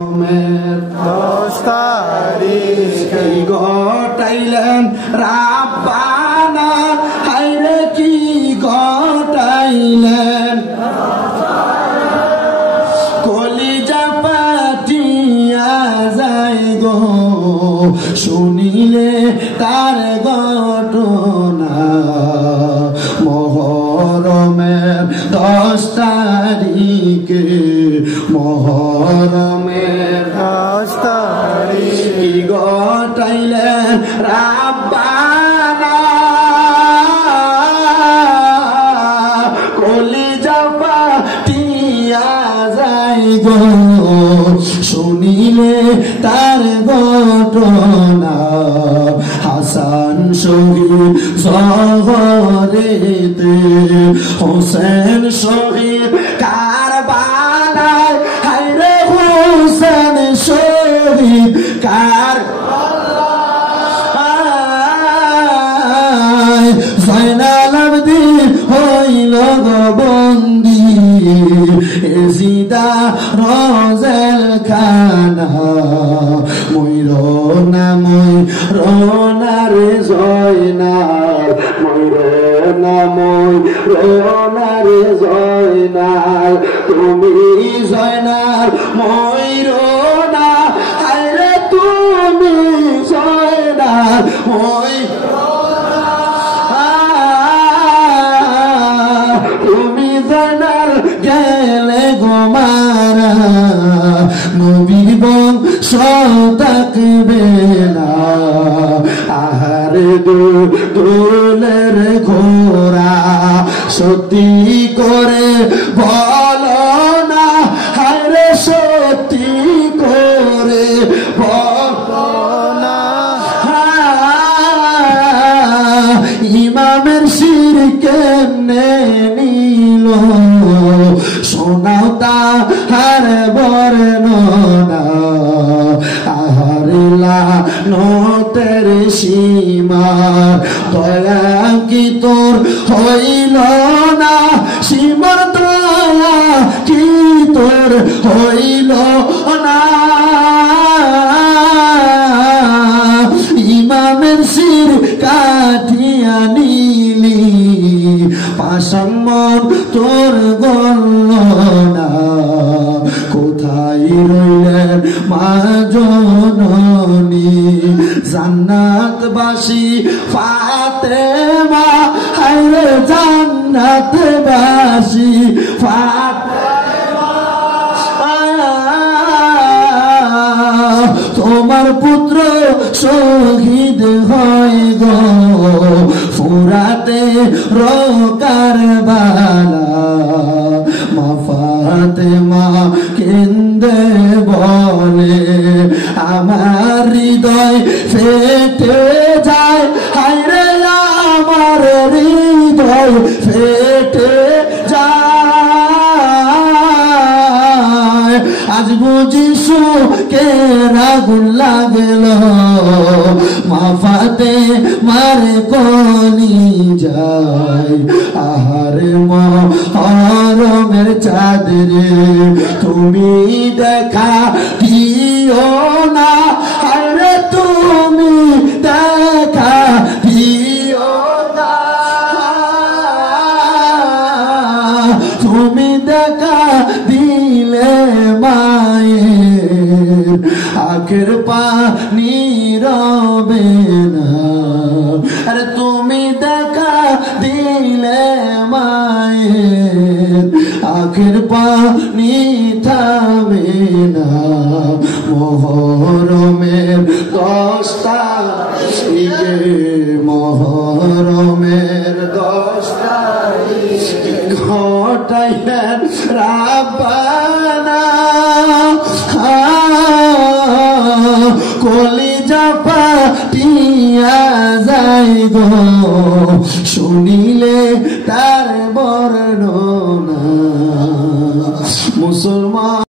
10 তারিখে ঘটাইলেন রাব্বানা, হায়রে কি ঘটাইলেন, কলিজা পাতিয়া যায় গো শুনিলে তার ঘটনা। মহরমের 10 তারিখে, মহরমের 10 তারিখে ঘটাইলেন রাব্বানা, কলিজা পাতিয়া যায় গো শুনিলে তার ঘটনা। হাসান শহীদ শহরেতে, হোসেন শহীদ কারবালায়, হায়রে হোসেন শহীদ কারবালায়, জয়নাল আবদিন হইল বন্দী, এজিদা রোজেল খানা। ময়ূরনা ময়ূরনা রে জয়নাল, ময়ূরনা ময়ূরনা রে জয়নাল, তুমি জয়নাল ময়ূরনা, হায়রে তুমি জয়নাল তুমি জয়নাল গেলে গোমারা, নবীর বংশ থাকবে না। আহারে দোলের ঘোড়া সত্যি করে বলো না, হায়রে সত্যি করে বলো না। ইমামের শির কেমনে নিল, শোনাও তাহার বর্ণনা। আহারিলা নতের সীমার দয়া কি তোর হইল না, সীমার দয়া কি তোর হইল না। ইমামের শির কাটিয়া নিলি, পাষাণ মন তোর গল না। কোথায় রইলেন মা জননী, জান্নাতবাসী ফাতেমা, হায়রে জান্নাতবাসী ফাতেমা। তোমার পুত্র শহীদ হয় গো ফুরাতে কারবালা। মা ফাতেমা কেন্দে বলে, আমার হৃদয় ফেটে যায়, হায়রে আমার হৃদয় ফেটে যায়। আজ বুঝি সুখে আগুন লাগল, মা ফাতেমার কলি যায়। আহারে মহরমের চাঁদ রে, তুমি দেখা দিও না, আরে তুমি দেখা দিও না, তুমি দেখা দিলে মায়ের আখের পানি রবে না। আরে তুমি দেখা দিলে মায়ের আখের পানি থামে না। মহরমের 10 তারিখে, মহরমের 10 তারিখে ঘটাইলেন রাব্বানা, কলিজা পাতিয়া যায় গো শুনিলে তার বর্ণনা। মুসলমান